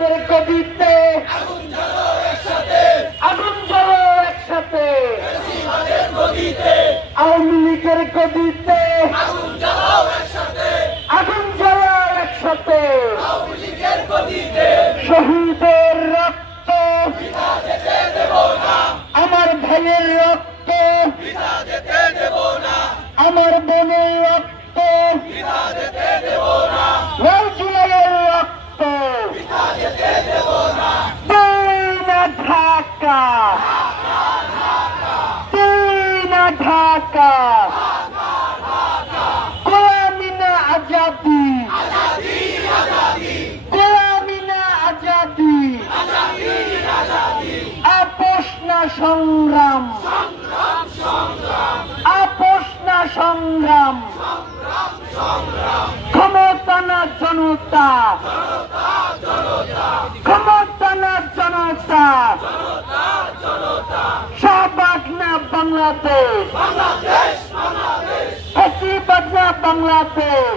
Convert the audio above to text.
আমাদের গদিতে আগুন জ্বালো একসাথে আওয়ামী লীগের গদিতে আগুন জ্বালো একসাথে শহীদের রক্ত আমার ভাইয়ের রক্ত আমার বোনের রক্ত জুলাইয়ের রক্ত ঢাকা ঢাকা গোলামিনা আজাদি গোলামিনা আজাদি আপোষ না সংগ্রাম আপোষ না সংগ্রাম ক্ষমতা না জনতা ক্ষমতা না জনতা শাহবাগ না বাংলাদেশ ফ্যাসিবাদ না বাংলাদেশ